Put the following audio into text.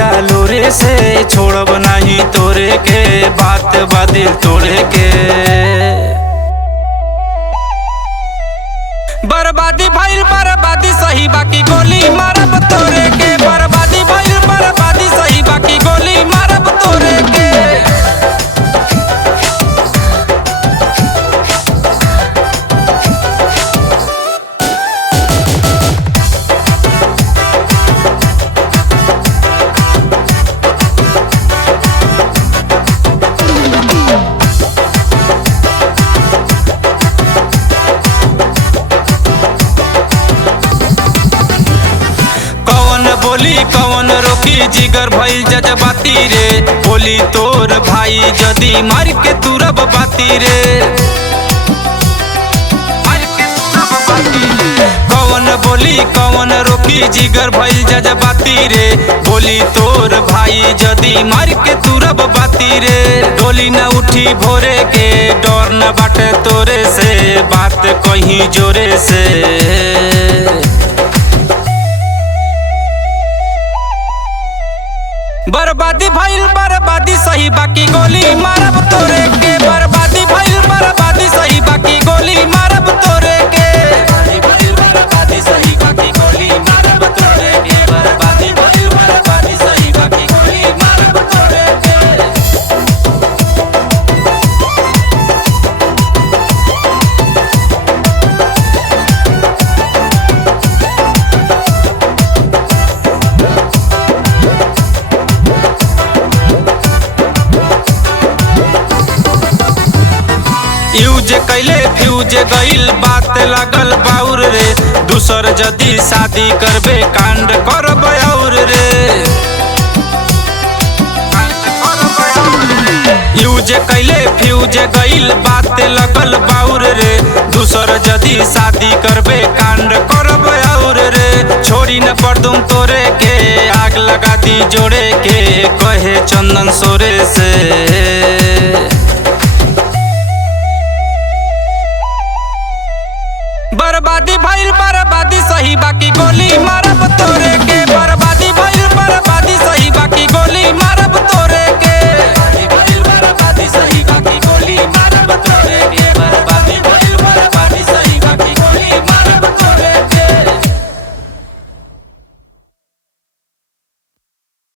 काटा लोरे से छोड़ब नहीं तोरे के, बात बा दिल तोड़े के। बर्बादी भइल बर्बादी सही बाकी गोली मारब तोरे के, बर्बादी भइल बर्बादी सही बाकी गोली मारब तोरे के। बोली कौन रोकी जिगर भइल जज्बाती रे, बोली तोर भाई जदी मार के तुरब बाती रे। कौन बोली कौन रोकी जिगर भइल जज्बाती रे, बोली तोर भाई जदी मार के तुरब बाती रे। डोली न उठी भोरे के डर न बाटे तोरे से, बात कहीं जोरे से। बर्बादी भइल बर्बादी सही बाकी गोली मारब तोरे के, बर्बादी भइल बर्बादी सही बाकी गोली मारब तोरे के। बर्बादी सही बाकी गोली मारब तोरे के, बर्बादी भइल बर्बादी सही बाकी गोली मारब तोरे के। यूज कैले फ्यूज गइल बात लागल बाउर रे, दूसर जदी शादी करबे कांड करब और रे। यूज कैले फ्यूज गइल बात लगल बाउर रे, दूसर जदी शादी करबे कांड करब और रे। छोड़ी न पड़दुम तोरे के आग लगा दी जोड़े के, कहे चंदन सोरे से। बर्बादी भइल बर्बादी सही बाकी गोली मारब तोरे के, बर्बादी भइल बर्बादी सही बाकी गोली मारब तोरे के।